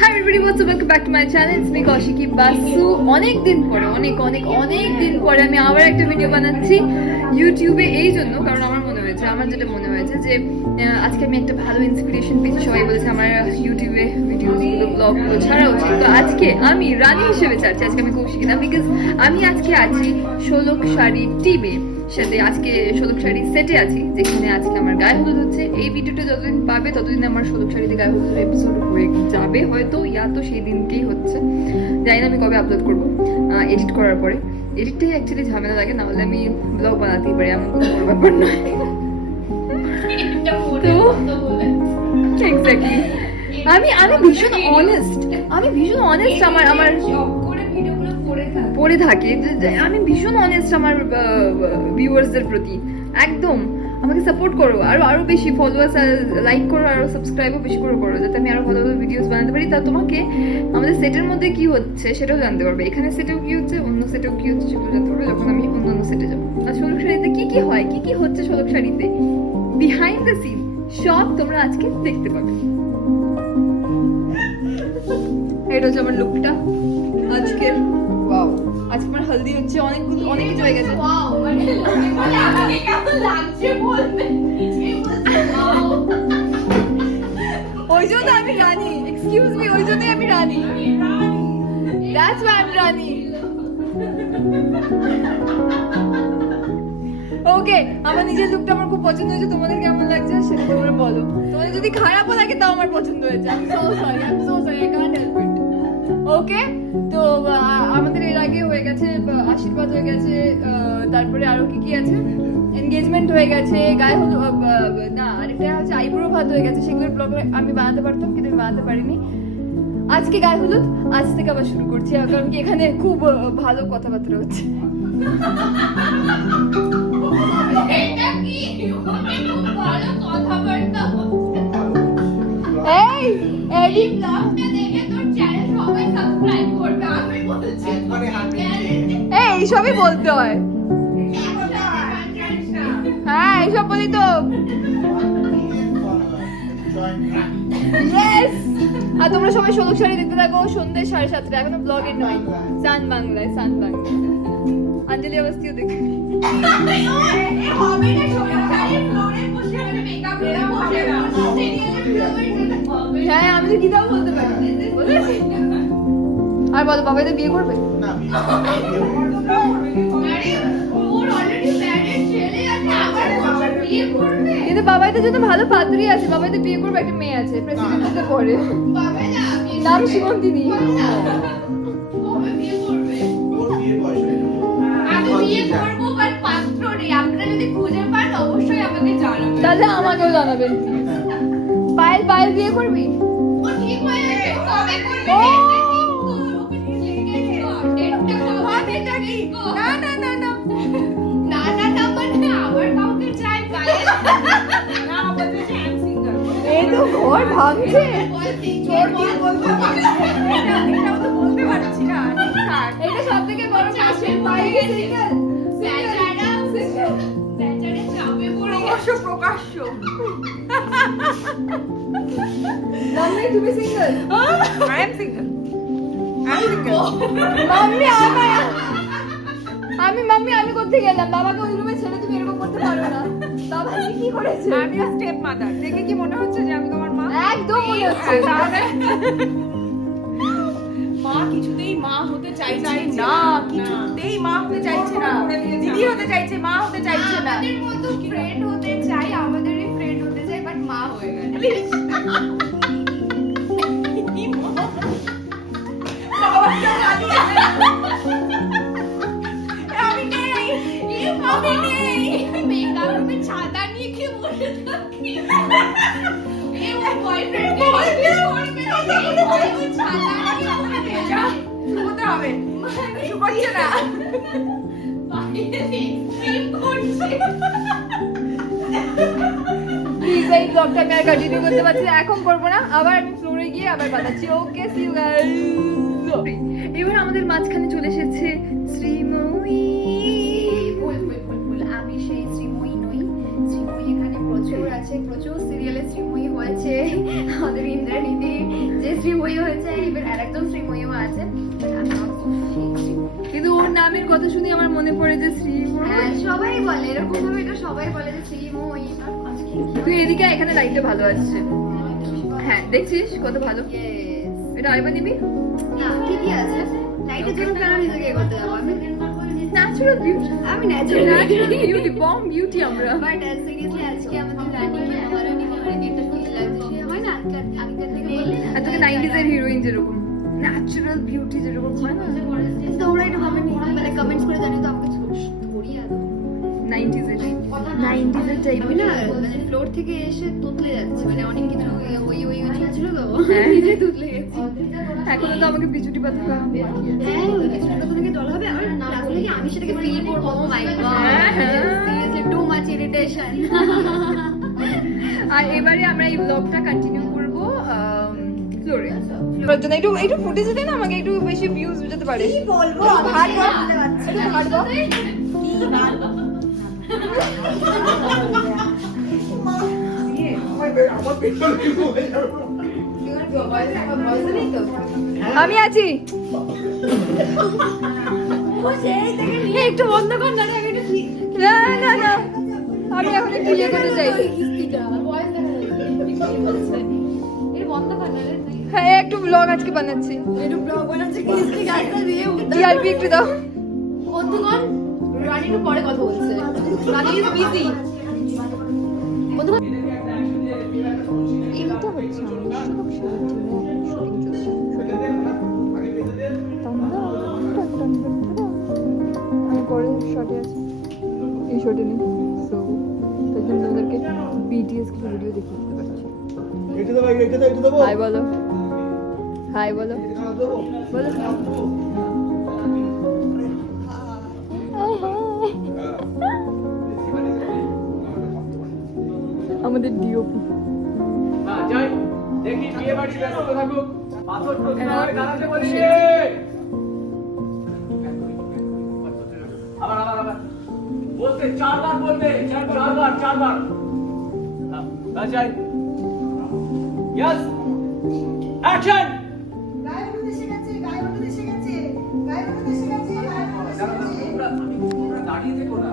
Hi everybody, what's up? Welcome back to my channel. It's me Kaushiki Basu. অনেক দিন পরে আমি আবার একটা ভিডিও বানাচ্ছি ইউটিউবে, এই জন্য কারণ আমার যেটা মনে হয়েছে যে আজকে আমি একটা ভালো ইন্সপিরেশন পেয়েছি। সবাই বলেছে আমার ইউটিউবে ভিডিওগুলো ব্লগগুলো ছাড়া উচিত, তো আজকে আমি রানী হিসেবে ছাড়ছি। আজকে আমি কৌশিকী না, বিকজ আমি আজকে আছি শোলক শাড়ি টিমে সাথে, আজকে শোলক শাড়ি সেটে আছি, যেখানে আজকে আমার গায়ে হলুদ হচ্ছে। এই ভিডিওটা যতদিন পাবে ততদিন আমার শোলক শাড়িতে গায়ে হলুদ এপিসোড হয়ে যাবে হয়তো, ইয়া তো সেই দিনকেই হচ্ছে, জানি না আমি কবে আপলোড করবো। এডিট করার পরে, এডিটটাই অ্যাকচুয়ালি ঝামেলা লাগে, না হলে আমি ব্লগ বানাতেই পারি, এমন কোনো বড় ব্যাপার নয়। তো এক্স্যাক্টলি আমি ভীষণ অনেস্ট, আমার পড়ে থাকে, আমি ভীষণ অনেস্ট আমার ভিউয়ার্সদের প্রতি। একদম আমাকে সাপোর্ট করো, আরো বেশি ফলোয়ার্স লাইক করো, আরো সাবস্ক্রাইবও বেশি করে করো, যাতে আমি আরো ভালো ভালো ভিডিওস বানাতে পারি। তা তোমাকে আমাদের সেটের মধ্যে কি হচ্ছে সেটাও জানতে পারবে, এখানে সেটেও কি হচ্ছে, অন্য সেটেও কি হচ্ছে সেগুলো জানতে পারবে যখন আমি অন্য সেটে যাবো। আর শোলক শাড়িতে কি কি হয়, কি কি হচ্ছে শোলক শাড়িতে, বিহাইন্ড দ্য সিন সব তোমরা আজকে দেখতে পাবে। এটা হচ্ছে আমার লুকটা আজকের। ওয়াও, আজকে আমার হলদি হচ্ছে, অনেক কিছু হয়ে গেছে। ওই জন্য আমি রানী, এক্সকিউজ মি, ওই জন্যই আমি রানী। দ্যাটস ওয়াই আই এম রানী। ওকে, আমার নিজের লুকটা আমার খুব পছন্দ হয়েছে, তোমাদের কেমন লাগছে সেটা তোমরা বলো। তোমাদের যদি খারাপও লাগে তাও আমার পছন্দ হয়েছে। I am so sorry, I can't help it. ওকে, তো আমাদের এর আগে হয়ে গেছে আশীর্বাদ হয়ে গেছে, তারপরে আরো কি কি আছে, এনগেজমেন্ট হয়ে গেছে, গায়ে হলুদ না, আরেকটা হচ্ছে আইব্রো ভাত হয়ে গেছে। সেগুলোর ব্লগ আমি বানাতে পারতাম কিন্তু আমি বানাতে পারিনি। আজকে গায়ে হলুদ, আজ থেকে আবার শুরু করছি, কারণ কি এখানে খুব ভালো কথাবার্তা হচ্ছে। এইসবই বলতে হয়, হ্যাঁ এইসব বলি তো। আর তোমরা সবাই শোলক শাড়ি দেখতে থাকো সন্ধ্যে 7:30, এখনো ব্লগে নয়, সান বাংলায়। অঞ্জলি অবস্থাও দেখবে। হ্যাঁ আমি তো গীতাও বলতে পারি। আর বলো, বাবাই তো বিয়ে করবে? কিন্তু বাবাই তো যদি ভালো পাত্রী আছে, বাবাই তো বিয়ে করবে, একটা মেয়ে আছে প্রেসিডেন্ট হতে পড়ে, নাম সীমন্তিনী। তাহলে আমাকেও জানাবেন। পায়েল বিয়ে করবি? এই তো ঘর ভাঙছে, এটা সব থেকে বড় প্রকাশ্য। মাম্মি তুমি সিঙ্গেল? I am single. আমি করতে গেলাম, বাবাকে ওই রুমে ছেড়ে তুমি এরকম করতে পারো না। বাবা কি করেছে? আমি স্টেপ মাদার, দেখে কি মনে হচ্ছে যে আমি তোমার মা? একদম মনে হচ্ছে। তাহলে মা কিছুতেই মা হতে চাইছে না, কিছুতেই মা হতে চাইছে না, দিদি হতে চাইছে, মা হতে চাইছে না। আমাদের মতো ফ্রেন্ড হতে চাই, আমাদেরই ফ্রেন্ড হতে চাই, বাট মা হয়ে গেল। ছাতা নিয়ে কি বসে থাকি, এই ব্লগটা আমি আর কন্টিনিউ করতে পারছি না, এখন করবো না, আবার আমি ফ্লোরে গিয়ে আবার বানাচ্ছি। ওকে, সি ইউ গাইস। এবার আমাদের মাঝখানে চলে এসেছে শ্রীময়ী। আমি সেই শ্রীময়ী নই, শ্রীময়ী এখানে প্রচুর আছে, প্রচুর সিরিয়ালে শ্রীময়ী হয়েছে। আমাদের ইন্দ্রাণীদি যে শ্রীময়ী হয়েছে, এবার আরেকজন শ্রীময়ীও আছে, but I'm not সেই শ্রীময়ী। কিন্তু ওর নামের কথা শুনে আমার মনে পড়ে যে শ্রী। হ্যাঁ, সবাই বলে এরকম ভাবে, এটা সবাই বলে যে শ্রীময়ী। আজকে তুই এদিকে আয়, এখানে লাইটটা ভালো আসছে। হ্যাঁ দেখছিস কত ভালো। Yes. এটা আইবা নিবি? না, ঠিকই আছে। লাইটের জন্য কেন নিজেকে এ করতে যাবো আমি? ন্যাচারাল বিউটি, আমি ন্যাচারাল বিউটি, বম বিউটি আমরা। বাট সিরিয়াসলি আজকে আমাদের রানীকে মহারানী মহারানী একটা ফিল লাগছে, সে হয় না আগেকার থেকে বললে না, আর তোকে 90s এর হিরোইন যেরকম ন্যাচারাল বিউটি যেরকম হয় না, তোমরা একটু কমেন্ট মানে কমেন্টস করে জানিও তো আমাকে ধরিয়ে আদৌ 90s এর টাইপ আমি না মানে ফ্লোর থেকে এসে তুতলে যাচ্ছে, মানে অনেক কিছু ওই ওই ছিল তো হ্যাঁ। নিজে তুতলে গেছি। এখনো তো আমাকে বিচুটি পাতা খাওয়া হ্যাঁ, ওই কিছুটা তো থেকে জল হবে, আর আসলে কি আমি সেটাকে ফিল করবো। ও মাই গড, হ্যাঁ, হ্যাঁ। Seriously too much irritation. আর এবারে আমরা এই ব্লগটা কন্টিনিউ করব ফ্লোরে। জন্য একটু একটু ফুটেজ দে না আমাকে, একটু বেশি ভিউজ যেতে পারে। কি বলবো ভাট বল, একটু ভাট বল। আমি আছি। একটু বন্ধ কর না, আমি একটু না না না, আমি এখন একটু ইয়ে করতে চাই। বন্ধ কর না রে, হ্যাঁ একটু ব্লগ আজকে বানাচ্ছি। একটু ব্লগ বানাচ্ছে কিসকে গাইতে দিয়ে টিআরপি একটু দাও। বন্ধুগণ, রানী একটু পরে কথা বলছে, রানী ইজ বিজি। বন্ধুগণ, এটা হচ্ছে আমি পরে শটে আছি, এই শটে নেই, সো তাই জন্য ওদেরকে বিটিএস কিছু ভিডিও দেখিয়ে দিতে পারছি। হাই বলো, হাই বলো, বলো আমাদের ডিওপি। যাই দেখি বিয়ে বাড়ি ব্যস্ত থাকুক, পাথর ঠোকতে হয় দাঁড়াতে বলি। আবার আবার আবার বলতে চারবার বলবে, চারবার। হ্যাঁ যাই, ইয়েস অ্যাকশন। দাঁড়িয়ে দেখো না,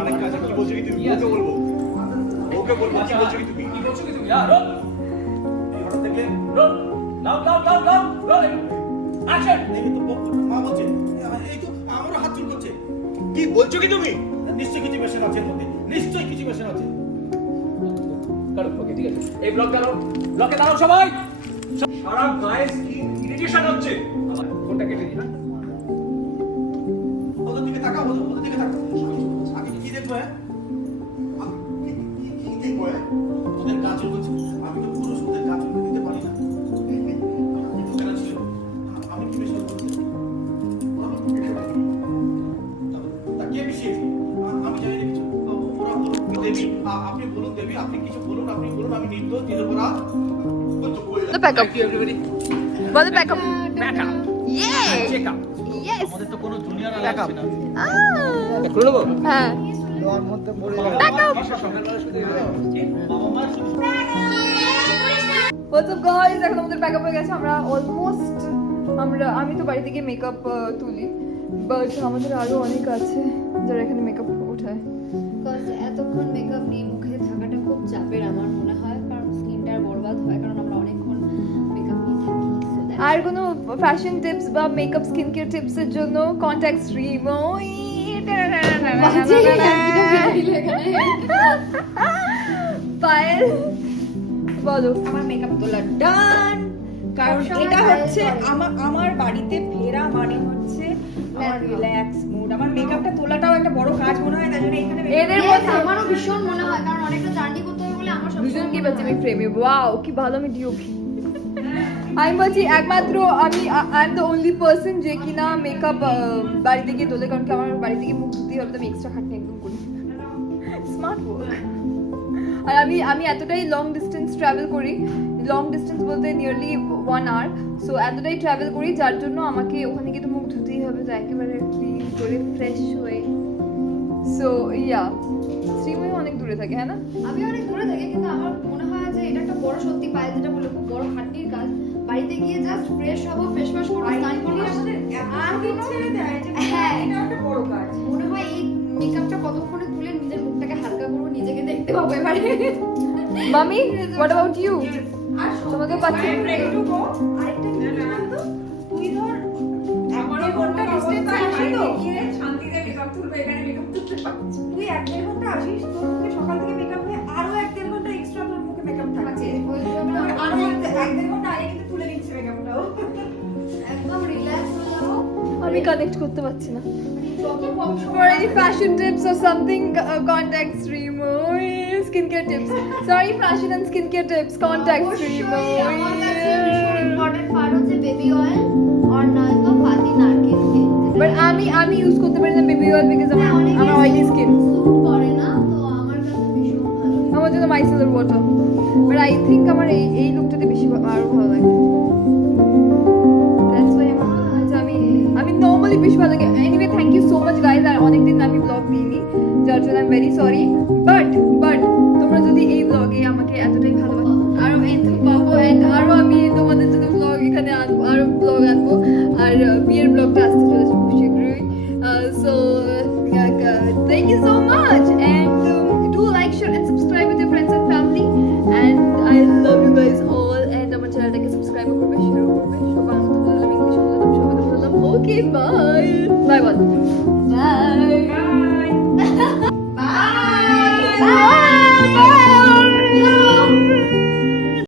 অনেক কাজ কি বলছো কি তুমি ওকে বলবো ওকে বলবো কি বলছো কি তুমি কি বলছো কি তুমি? রোল এই হঠাৎ দেখলে রোল লাউ রোল অ্যাকশন। দেখি তো মা বলছে এই তো আমারও হাত চুল করছে। কি বলছো কি তুমি? নিশ্চয়ই কিছু পেশেন্ট আছে এর মধ্যে, নিশ্চয়ই কিছু পেশেন্ট আছে। করো ওকে, ঠিক আছে। এই ব্লকে দাঁড়াও সবাই। সারা গায়ে ইরিটেশন হচ্ছে। আমার ফোনটা কেটে দিই না। ওদের দিকে তাকাও, ওদের দিকে তাকাও। আমি কি দেখবো? হ্যাঁ কি দেখবো? ওদের কাজ করছে, আমি তো পুরো ওদের কাজ করে দিতে পারি না। কেন ছিল আমি কি বেশি তা কে বেশি? আমি জানি না কিছু। ওরা দেবী, আপনি বলুন দেবী, আপনি কিছু বলুন, আপনি বলুন, আমি নির্দোষ নিরপরাধ। তো প্যাক আপ এভরিবডি বলো, প্যাক আপ। ব্যাক আপ ইয়ে চেক আপ। ইয়েস আমাদের তো কোনো জুনিয়র লাগছে না। খুলে দেবো। হ্যাঁ প্যাক আপ। সকালবেলা শুধু বাবা মা শুধু হোয়াটস আপ গাইস, এখন আমাদের প্যাক আপ হয়ে গেছে। আমরা অলমোস্ট আমি তো বাড়ি থেকে মেকআপ তুলি, বাট আমাদের আরো অনেক আছে যারা এখানে মেকআপ ওঠায়। বিকজ এতক্ষণ মেকআপ নিয়ে মুখে থাকাটা খুব চাপের আমার মনে হয়, কারণ স্কিনটা বরবাদ হয়, কারণ আমরা অনেকক্ষণ মেকআপ নিয়ে থাকি। So that- আর কোনো ফ্যাশন টিপস বা মেকআপ স্কিন কেয়ার টিপস এর জন্য কন্ট্যাক্ট শ্রীময়ী। বাজে গানটা বেরিয়ে দিল এখানে। পায়েল বলো। আমার মেকআপ তোলা ডান, কারণ এটা হচ্ছে আমার বাড়িতে ফেরা মানে হচ্ছে আমার রিল্যাক্স মুড। আমার মেকআপটা তোলাটাও একটা বড় কাজ মনে হয়, তাই জন্য এখানে এদের Yes, মধ্যে আমারও ভীষণ মনে হয়, কারণ অনেকটা জার্নি করতে হবে বলে আমার সব দুজন কি বাচ্চা আমি ফ্রেমে। ওয়াও কি ভালো, আমি ডিওপি। আমি বলছি একমাত্র আমি I am the only person যে কিনা মেকআপ বাড়িতে গিয়ে তোলে, কারণ কি আমার বাড়িতে গিয়ে মুখ ধুতেই হবে, তো আমি এক্সট্রা খাটনি একদম করি। Smart work. আর আমি এতটাই লং ডিস্টেন্স ট্রাভেল করি লং ডিস্টেন্স বলতে নিয়ারলি 1 hour, সো এতটাই ট্রাভেল করি যার জন্য আমাকে ওখানে গিয়ে তো মুখ ধুতেই হবে, তো একেবারে ক্লিন করে ফ্রেশ হয়ে। সো ইয়া, শ্রীময়ী অনেক দূরে থাকে, হ্যাঁ না? আমি অনেক দূরে থাকি, কিন্তু আমার মনে হয় যে এটা একটা বড় সত্যি পায়, যেটা বলে খুব বড় খাটনির কাজ। বাড়িতে গিয়ে জাস্ট ফ্রেশ হবো, ফেস ওয়াশ করবো, স্নান করবো। হ্যাঁ, এটা একটা বড় কাজ। মনে হয় এই মেকআপটা কতক্ষণে তুলে নিজের মুখটাকে হালকা করবো, নিজেকে দেখতে পাবো এবারে। মামি, হোয়াট অ্যাবাউট ইউ? তোমাকে পাচ্ছি। একটু গো, আরেকটা কি জানো? তুই ধর আমারও ঘন্টা ডিস্টেন্স আসি তো শান্তিতে মেকআপ তুলবে, এখানে মেকআপ তুলতে পারছিস। তুই 1-1.5 ঘন্টা আসিস, তোর মুখে সকাল থেকে মেকআপ হয়ে আরো 1-1.5 ঘন্টা এক্সট্রা তোর মুখে মেকআপ থাকছে। আরো 1-1.5 ঘন্টা আগে কিন্তু তুলে নিচ্ছে মেকআপটাও। একদম রিল্যাক্স হয়ে যাবো। আমি কানেক্ট করতে পারছি না। যত কম For সময় any fashion tips or something, contact Streamoy. Skincare tips. Sorry, fashion and skincare tips. Contact Streamoy. আমার কাছে ভীষণ ইম্পর্টেন্ট পার্ট হচ্ছে বেবি অয়েল আর নয়তো পাতি নারকেল তেল। But আমি use করতে পারি না baby oil because আমার oily skin. স্যুট করে না, তো আমার কাছে ভীষণ ভালো লাগে। আমার জন্য micellar water. But I think আমার এই